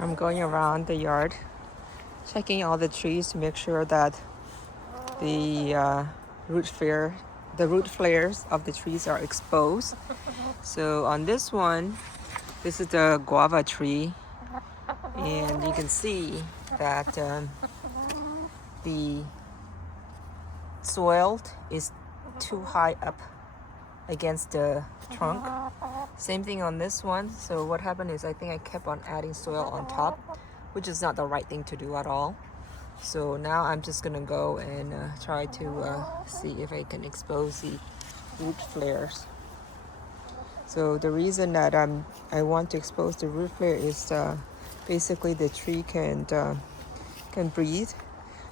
I'm going around the yard, checking all the trees to make sure that the the root flares of the trees are exposed. So on this one, this is the guava tree, and you can see that the soil is too high up against the trunk. Same thing on this one. So what happened is I think I kept on adding soil on top, which is not the right thing to do at all. So now I'm just gonna go and try to see if I can expose the root flares. So the reason that I want to expose the root flare is basically the tree can breathe.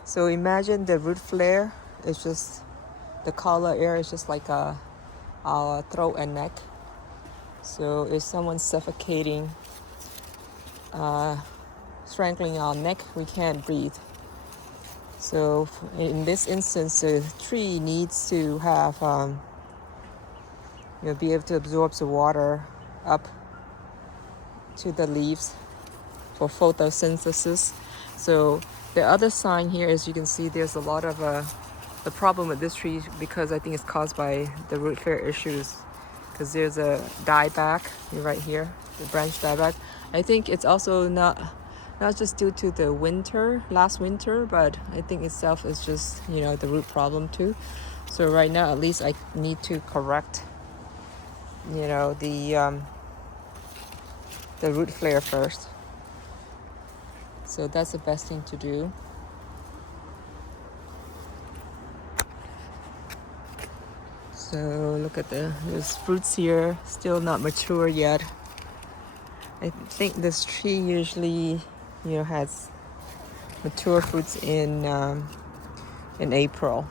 So imagine the root flare is just the collar area is just like our throat and neck. So if someone's suffocating, strangling our neck, we can't breathe. So in this instance, the tree needs to have be able to absorb the water up to the leaves for photosynthesis. So the other sign here is you can see there's a lot of the problem with this tree, because I think it's caused by the root flare issues, because there's a dieback right here, the branch dieback. I think it's also not just due to the last winter, but I think itself is just the root problem too. So right now at least I need to correct the root flare first. So that's the best thing to do. So look at there's fruits here, still not mature yet. I think this tree usually has mature fruits in April.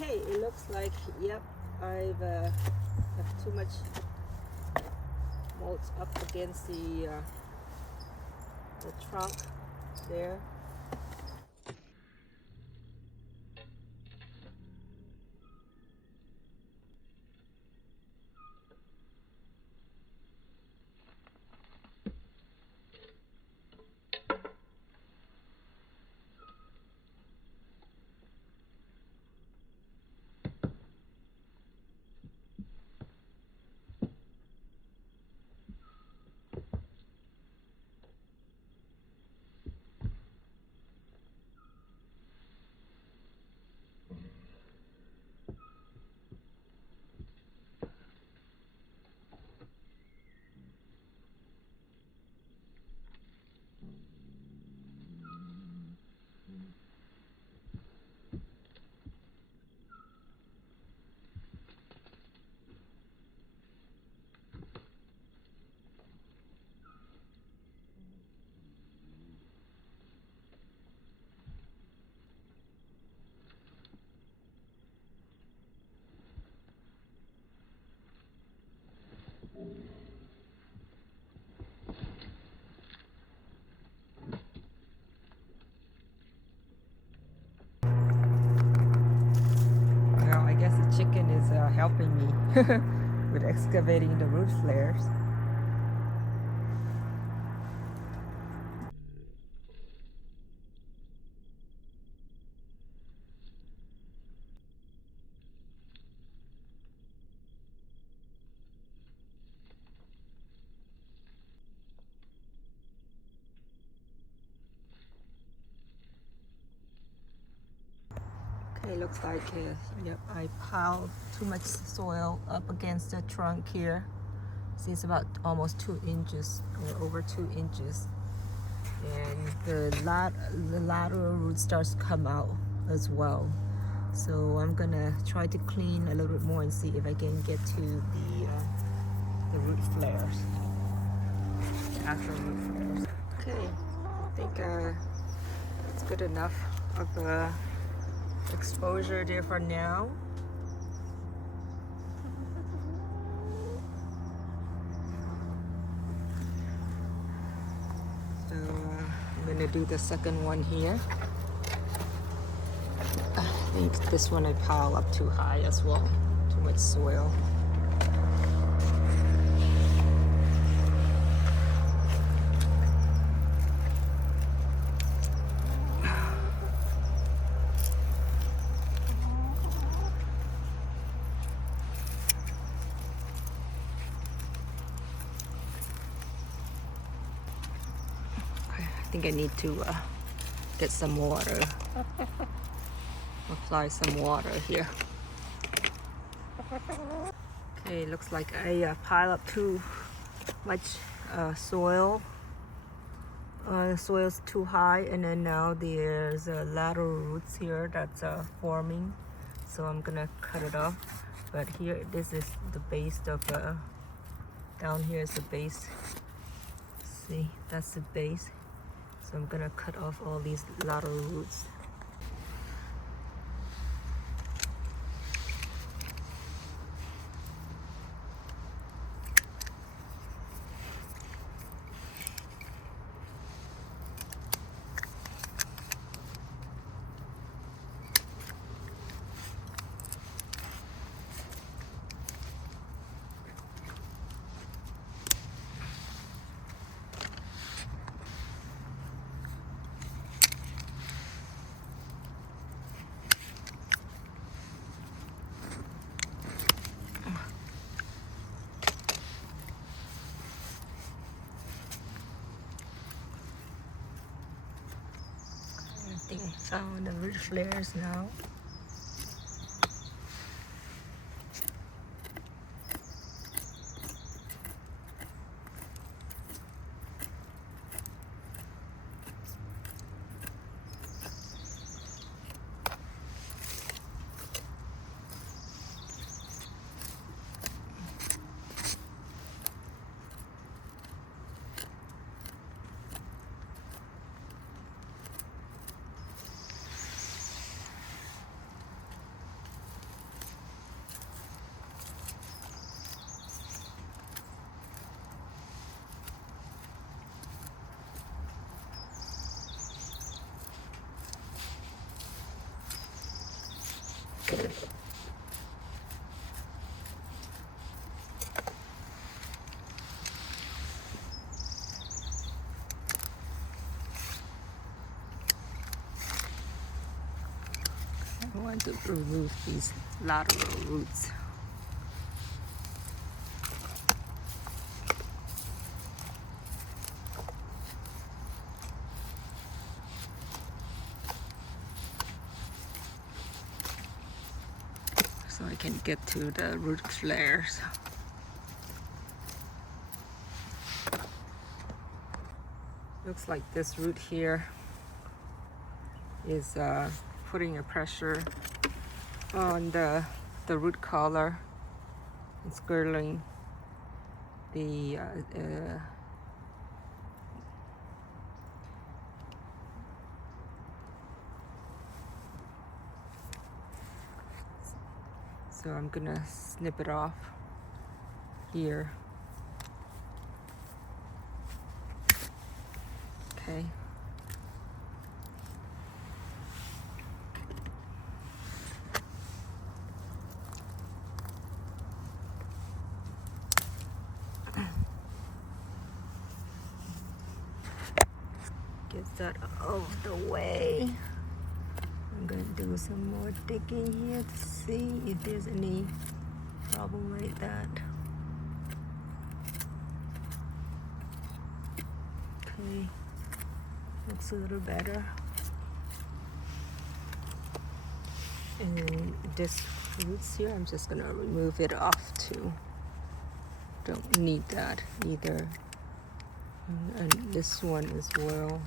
Okay, it looks like, yep, I've have too much mulch up against the trunk there. helping me with excavating the root flares. Okay, looks like yep, I piled too much soil up against the trunk here. See, it's about almost 2 inches or over 2 inches. And the lateral root starts to come out as well. So I'm gonna try to clean a little bit more and see if I can get to the root flares, the actual root flares. Okay, I think it's good enough of exposure there for now. So I'm gonna do the second one here. I think this one I piled up too high as well, too much soil. I think I need to get some water, apply some water here. Okay, looks like I pile up too much soil. The soil's too high, and then now there's lateral roots here that's forming. So I'm gonna cut it off. But here, this is the base of, down here is the base. See, that's the base. So I'm gonna cut off all these lateral roots. I think I found the root flares now. I want to remove these lateral roots. So I can get to the root flares. Looks like this root here is putting a pressure on the root collar. It's girdling the so I'm gonna snip it off here. Okay. get that out of the way. I'm gonna do some more digging here to see if there's any problem like that. Okay, looks a little better. And this roots here, I'm just gonna remove it off too. Don't need that either. And this one as well.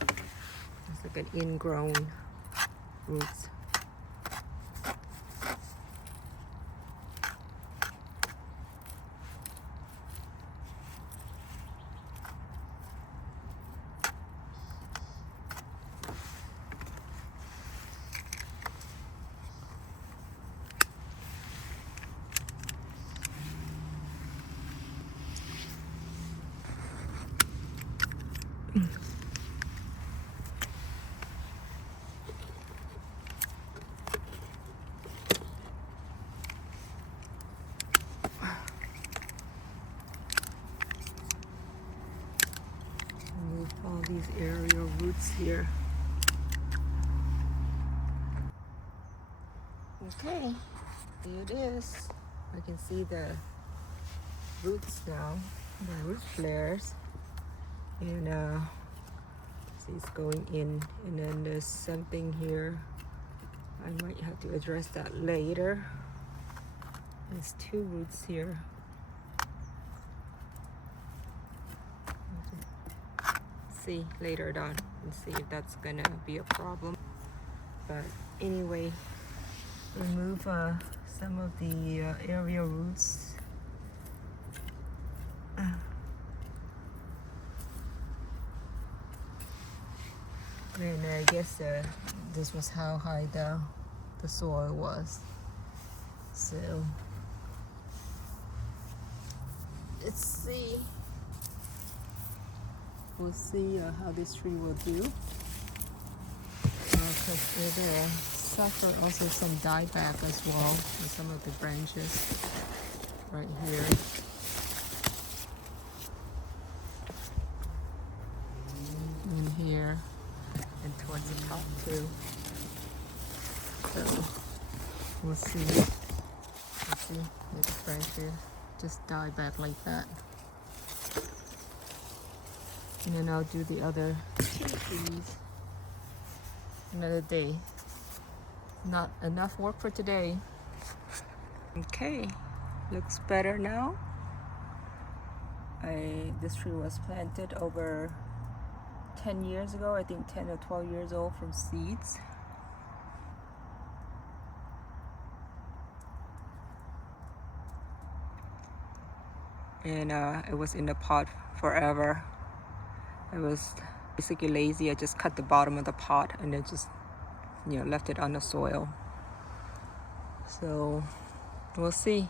It's like an ingrown roots. Remove all these aerial roots here. Okay, here it is. I can see the roots now, the root flares. And see, it's going in, and then there's something here. I might have to address that later. There's two roots here. See later on and see if that's gonna be a problem. But anyway, remove some of the aerial roots. And I guess this was how high the soil was. So let's see. We'll see how this tree will do. Because it suffered also some dieback as well with some of the branches right here. And here. And towards the top too. So we'll see. We'll see if the branches just die back like that. And then I'll do the other two trees another day. Not enough work for today. Okay, looks better now. This tree was planted over 10 years ago, I think 10 or 12 years old from seeds. And it was in the pot forever. I was basically lazy. I just cut the bottom of the pot and then just, left it on the soil. So we'll see.